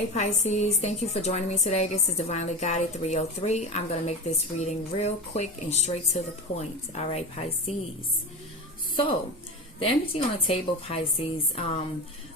Hey Pisces, thank you for joining me today. This is Divinely Guided 303. I'm going to make this reading real quick and straight to the point. All right, Pisces. So, the energy on the table, Pisces,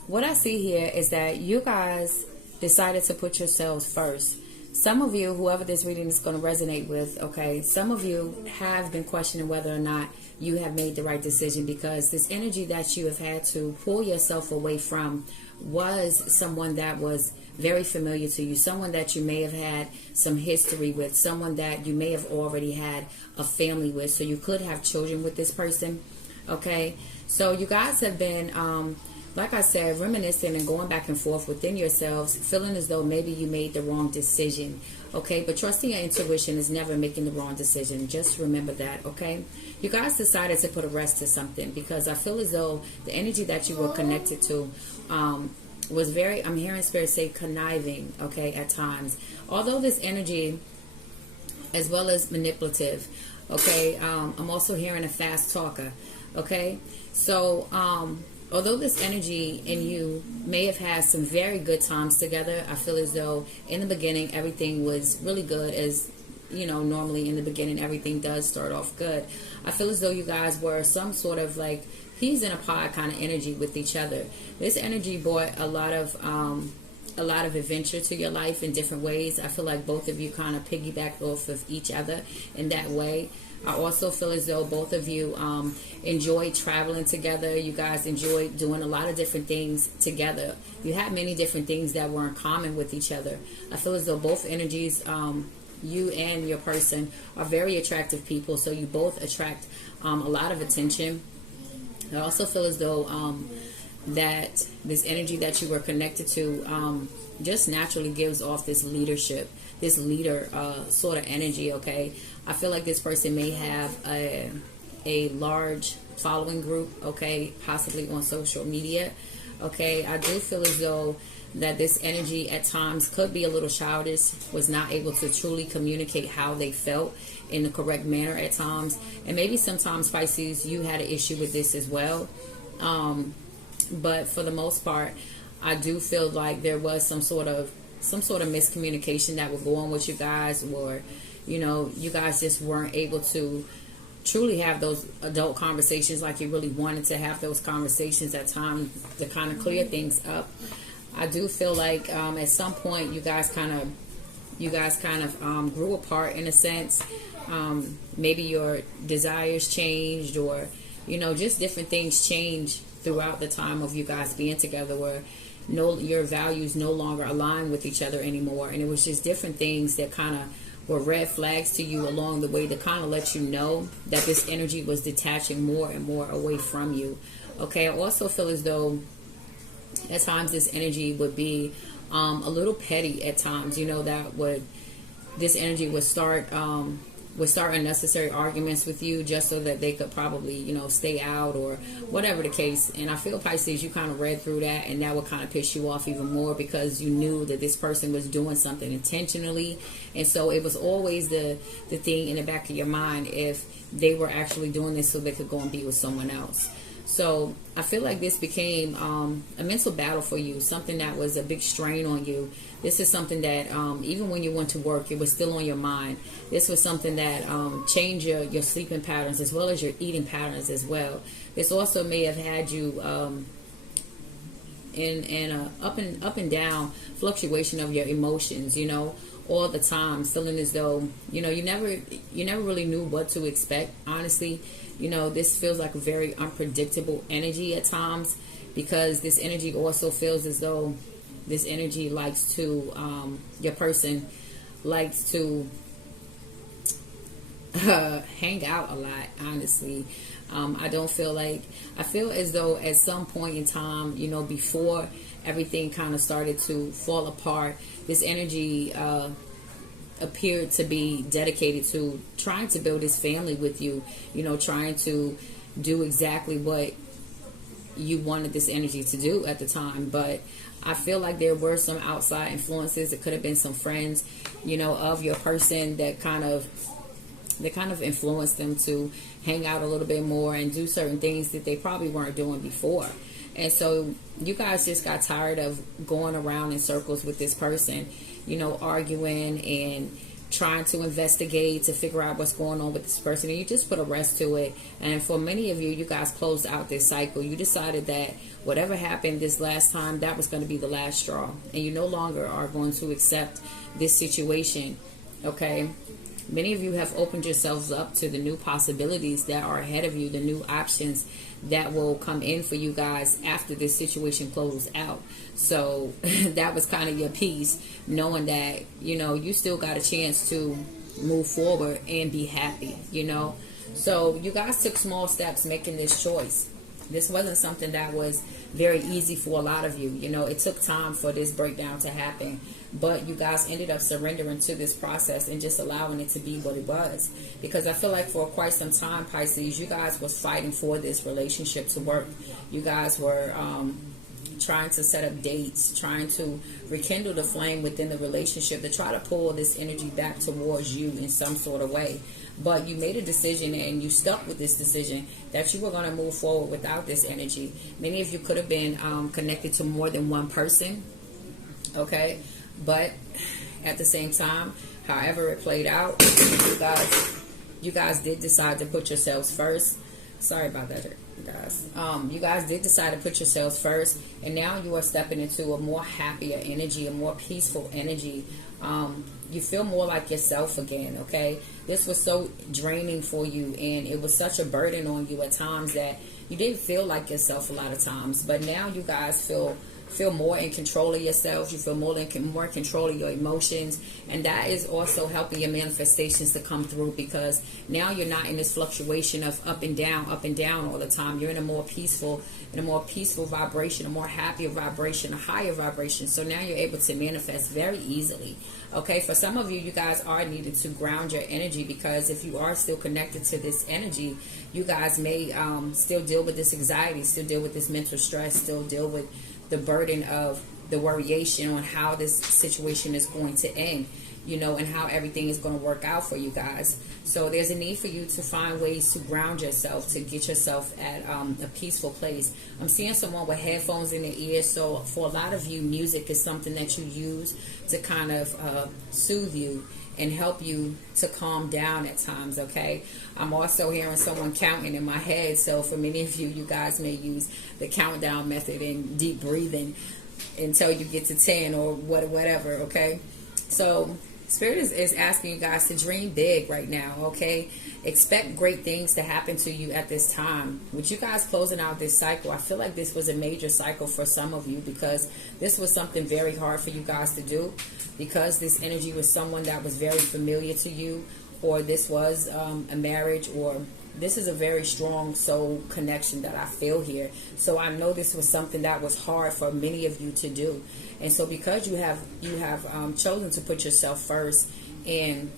what I see here is that you guys decided to put yourselves first. Some of you, whoever this reading is going to resonate with, okay, some of you have been questioning whether or not you have made the right decision, because this energy that you have had to pull yourself away from was someone that was very familiar to you, someone that you may have had some history with, someone that you may have already had a family with, so you could have children with this person. Okay, so you guys have been like I said, reminiscing and going back and forth within yourselves, feeling as though maybe you made the wrong decision. Okay, but trusting your intuition is never making the wrong decision. Just remember that, okay? You guys decided to put a rest to something, because I feel as though the energy that you were connected to was very, I'm hearing Spirit say conniving, okay, at times. Although this energy, as well as manipulative, okay, I'm also hearing a fast talker, okay? So, although this energy in you may have had some very good times together, I feel as though in the beginning everything was really good. As you know, normally in the beginning everything does start off good. I feel as though you guys were some sort of like peas in a pod kind of energy with each other. This energy brought a lot of adventure to your life in different ways. I feel like both of you kind of piggybacked off of each other in that way. I also feel as though both of you enjoyed traveling together. You guys enjoyed doing a lot of different things together. You had many different things that were in common with each other. I feel as though both energies, you and your person, are very attractive people. So you both attract a lot of attention. I also feel as though that this energy that you were connected to just naturally gives off this leadership, this leader sort of energy, okay? I feel like this person may have a large following group, okay, possibly on social media, okay? I do feel as though that this energy at times could be a little childish, was not able to truly communicate how they felt in the correct manner at times. And maybe sometimes, Pisces, you had an issue with this as well. But for the most part, I do feel like there was some sort of miscommunication that would go on with you guys, or you know, you guys just weren't able to truly have those adult conversations like you really wanted to have those conversations at times to kind of clear things up. I do feel like at some point you guys kind of grew apart in a sense. Maybe your desires changed, or you know, just different things changed throughout the time of you guys being together, where your values no longer align with each other anymore, and it was just different things that kind of were red flags to you along the way to kind of let you know that this energy was detaching more and more away from you. Okay, I also feel as though at times this energy would be a little petty at times, you know, this energy would start unnecessary arguments with you just so that they could probably, you know, stay out or whatever the case. And I feel, Pisces, you kind of read through that, and that would kind of piss you off even more, because you knew that this person was doing something intentionally. And so it was always the thing in the back of your mind if they were actually doing this so they could go and be with someone else. So I feel like this became a mental battle for you, something that was a big strain on you. This is something that even when you went to work, it was still on your mind. This was something that changed your sleeping patterns as well as your eating patterns as well. This also may have had you in a up and down fluctuation of your emotions, you know, all the time, feeling as though, you know, you never really knew what to expect, honestly. You know, this feels like a very unpredictable energy at times, because this energy also feels as though this energy likes to, your person likes to hang out a lot, honestly. I feel as though at some point in time, you know, before everything kind of started to fall apart, this energy appeared to be dedicated to trying to build his family with you, you know, trying to do exactly what you wanted this energy to do at the time. But I feel like there were some outside influences. It could have been some friends, you know, of your person that kind of influenced them to hang out a little bit more and do certain things that they probably weren't doing before. And so you guys just got tired of going around in circles with this person, you know, arguing and trying to investigate to figure out what's going on with this person, and you just put a rest to it. And for many of you, you guys closed out this cycle. You decided that whatever happened this last time, that was going to be the last straw, and you no longer are going to accept this situation. Okay, many of you have opened yourselves up to the new possibilities that are ahead of you, the new options that will come in for you guys after this situation closes out. So that was kind of your peace, knowing that, you know, you still got a chance to move forward and be happy, you know. So you guys took small steps making this choice. This wasn't something that was very easy for a lot of you. You know, it took time for this breakdown to happen. But you guys ended up surrendering to this process and just allowing it to be what it was. Because I feel like for quite some time, Pisces, you guys was fighting for this relationship to work. You guys were trying to set up dates, trying to rekindle the flame within the relationship to try to pull this energy back towards you in some sort of way. But you made a decision and you stuck with this decision that you were going to move forward without this energy. Many of you could have been connected to more than one person, okay? But at the same time, however it played out, you guys did decide to put yourselves first. Sorry about that, guys. You guys did decide to put yourselves first, and now you are stepping into a more happier energy, a more peaceful energy. You feel more like yourself again, okay? This was so draining for you, and it was such a burden on you at times that you didn't feel like yourself a lot of times. But now you guys feel more in control of yourselves. You feel more in control of your emotions, and that is also helping your manifestations to come through, because now you're not in this fluctuation of up and down all the time. You're in a more peaceful vibration, a more happier vibration, a higher vibration. So now you're able to manifest very easily. Okay, for some of you, you guys are needed to ground your energy, because if you are still connected to this energy, you guys may still deal with this anxiety, still deal with this mental stress, still deal with the burden of the worryation on how this situation is going to end, you know, and how everything is going to work out for you guys. So there's a need for you to find ways to ground yourself, to get yourself at a peaceful place. I'm seeing someone with headphones in their ears. So for a lot of you, music is something that you use to kind of soothe you and help you to calm down at times, okay? I'm also hearing someone counting in my head. So for many of you, you guys may use the countdown method and deep breathing until you get to 10 or whatever, okay? So Spirit is asking you guys to dream big right now, okay? Expect great things to happen to you at this time. With you guys closing out this cycle, I feel like this was a major cycle for some of you, because this was something very hard for you guys to do, because this energy was someone that was very familiar to you, or this was a marriage, or this is a very strong soul connection that I feel here. So I know this was something that was hard for many of you to do. And so because you have chosen to put yourself first, and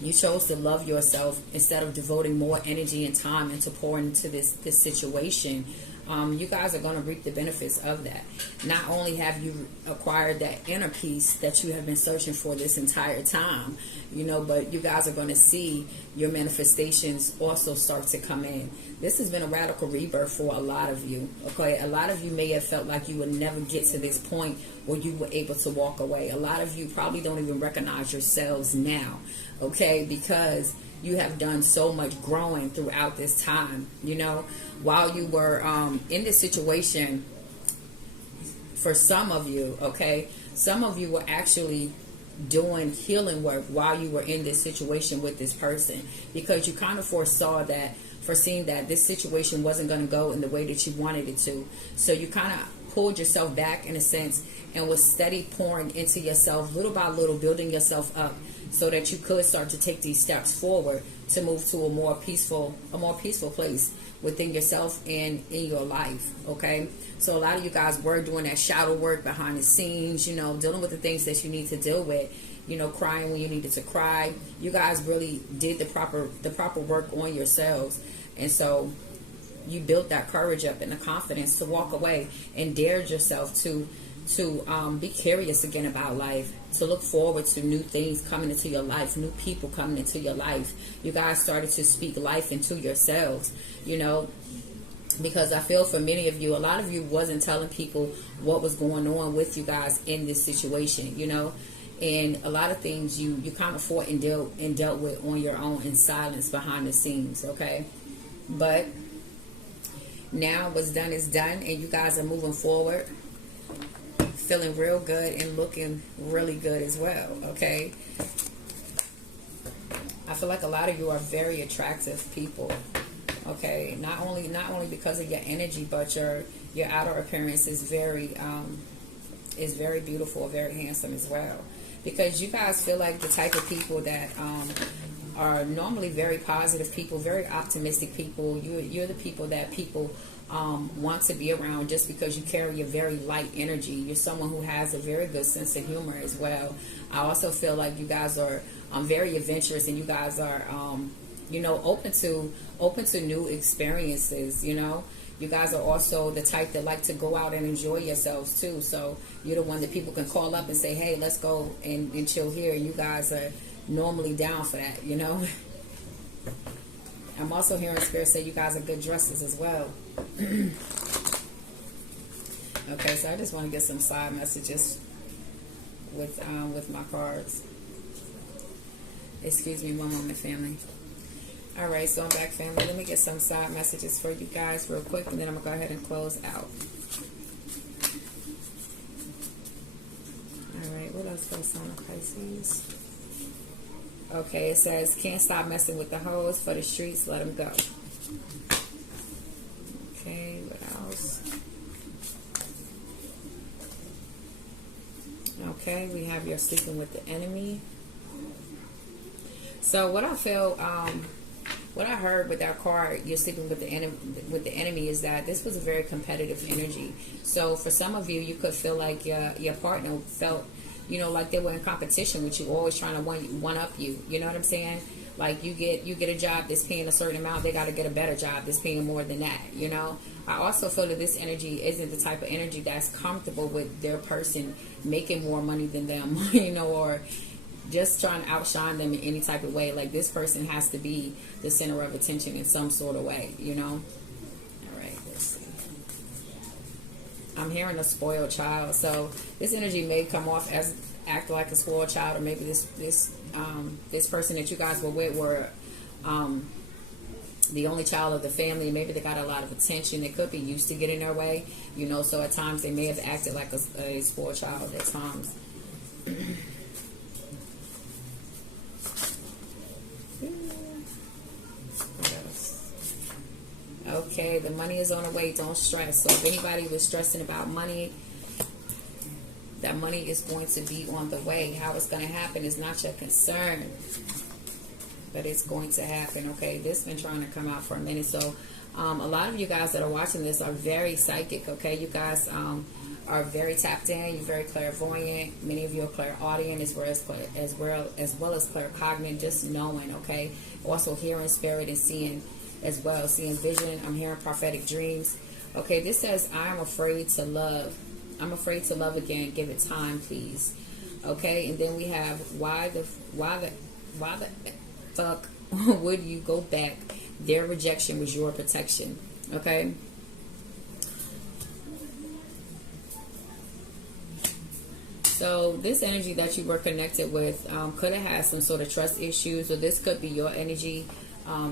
you chose to love yourself instead of devoting more energy and time into pouring into this situation, you guys are going to reap the benefits of that. Not only have you acquired that inner peace that you have been searching for this entire time, you know, but you guys are going to see your manifestations also start to come in. This has been a radical rebirth for a lot of you, okay? A lot of you may have felt like you would never get to this point where you were able to walk away. A lot of you probably don't even recognize yourselves now, okay? Because you have done so much growing throughout this time, you know. While you were in this situation, for some of you, okay, some of you were actually doing healing work while you were in this situation with this person, because you kind of foreseeing that this situation wasn't going to go in the way that you wanted it to. So you kind of pulled yourself back in a sense and was steady pouring into yourself little by little, building yourself up so that you could start to take these steps forward to move to a more peaceful place within yourself and in your life, okay? So a lot of you guys were doing that shadow work behind the scenes, you know, dealing with the things that you need to deal with, you know, crying when you needed to cry. You guys really did the proper work on yourselves. And so you built that courage up and the confidence to walk away and dared yourself to be curious again about life, to look forward to new things coming into your life, new people coming into your life. You guys started to speak life into yourselves, you know. because I feel for many of you, a lot of you wasn't telling people what was going on with you guys in this situation, you know. And a lot of things you kind of fought and dealt with on your own in silence behind the scenes, okay? But now what's done is done, and you guys are moving forward, feeling real good and looking really good as well, okay? I feel like a lot of you are very attractive people, okay? Not only because of your energy, but your outer appearance is very beautiful, very handsome as well. Because you guys feel like the type of people that are normally very positive people, very optimistic people. You're the people that people want to be around just because you carry a very light energy. You're someone who has a very good sense of humor as well. I also feel like you guys are very adventurous, and you guys are you know, open to new experiences, you know. You guys are also the type that like to go out and enjoy yourselves too. So you're the one that people can call up and say, hey, let's go and chill here. And you guys are normally down for that, you know. I'm also hearing Spirit say you guys are good dressers as well. Okay, so I just want to get some side messages with my cards. Excuse me one moment, family. All right, so I'm back, family. Let me get some side messages for you guys real quick, and then I'm going to go ahead and close out. All right, what else for the sign of Pisces? Okay, it says, can't stop messing with the hoes for the streets, let them go. Okay, what else? Okay, we have you're sleeping with the enemy. So what I feel, what I heard with that card, you're sleeping with the enemy, is that this was a very competitive energy. So for some of you, you could feel like your partner felt, you know, like they were in competition with you, always trying to one up you. You know what I'm saying? Like you get a job that's paying a certain amount, they got to get a better job that's paying more than that. You know. I also feel that this energy isn't the type of energy that's comfortable with their person making more money than them, you know, or just trying to outshine them in any type of way. Like this person has to be the center of attention in some sort of way, you know. All right, let's see. I'm hearing a spoiled child, so this energy may come off as act like a spoiled child, or maybe this person that you guys were with were the only child of the family. Maybe they got a lot of attention. They could be used to getting their way, you know. So at times they may have acted like a spoiled child at times. Okay, the money is on the way. Don't stress. So if anybody was stressing about money, that money is going to be on the way. How it's going to happen is not your concern, but it's going to happen. Okay, this has been trying to come out for a minute. So a lot of you guys that are watching this are very psychic. Okay, you guys are very tapped in. You're very clairvoyant. Many of you are clairaudient as well as claircognizant, just knowing. Okay, also hearing spirit and seeing as well, seeing vision. I'm hearing prophetic dreams. Okay, this says, I am afraid to love. I'm afraid to love again. Give it time, please. Okay, and then we have why the fuck would you go back? Their rejection was your protection. Okay. So this energy that you were connected with could have had some sort of trust issues, or this could be your energy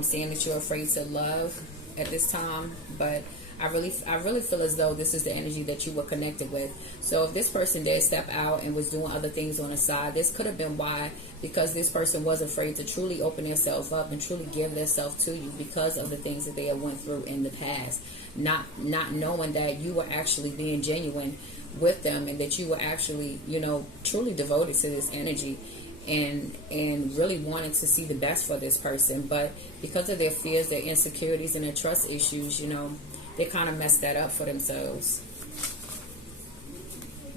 saying that you're afraid to love at this time. But I really feel as though this is the energy that you were connected with. So if this person did step out and was doing other things on the side, this could have been why, because this person was afraid to truly open themselves up and truly give themselves to you because of the things that they had went through in the past, not knowing that you were actually being genuine with them, and that you were actually, you know, truly devoted to this energy and really wanted to see the best for this person. But because of their fears, their insecurities, and their trust issues, you know, they kind of messed that up for themselves.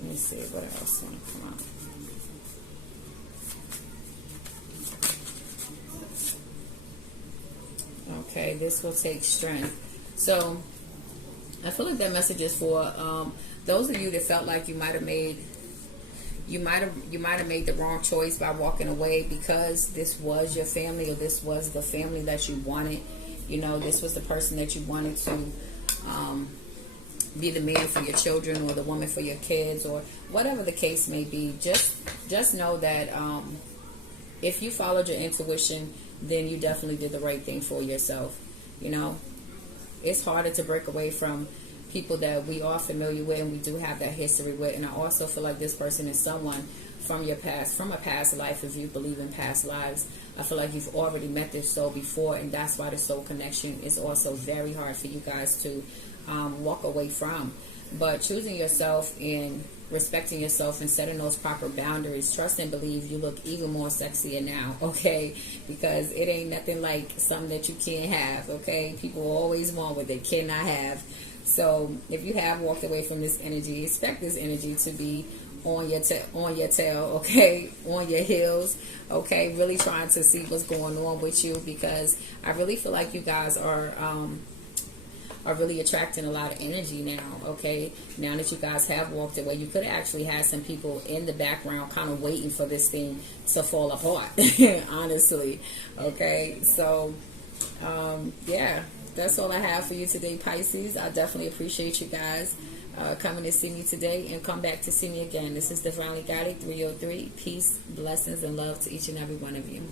Let me see what else want to come out. Okay, this will take strength. So I feel like that message is for those of you that felt like you might have made the wrong choice by walking away, because this was your family, or this was the family that you wanted. You know, this was the person that you wanted to be the man for your children or the woman for your kids or whatever the case may be. Just know that if you followed your intuition, then you definitely did the right thing for yourself. You know, it's harder to break away from people that we are familiar with and we do have that history with. And I also feel like this person is someone from your past, from a past life. If you believe in past lives, I feel like you've already met this soul before, and that's why the soul connection is also very hard for you guys to walk away from. But choosing yourself and respecting yourself and setting those proper boundaries, trust and believe you look even more sexier now, okay? Because it ain't nothing like something that you can't have, okay? People always want what they cannot have. So if you have walked away from this energy, expect this energy to be on your tail, okay, on your heels, okay, really trying to see what's going on with you, because I really feel like you guys are really attracting a lot of energy now, okay? Now that you guys have walked away, you could have actually had some people in the background kind of waiting for this thing to fall apart, honestly, okay? So, yeah, that's all I have for you today, Pisces. I definitely appreciate you guys coming to see me today, and come back to see me again. This is Divinely Guided 303. Peace, blessings, and love to each and every one of you.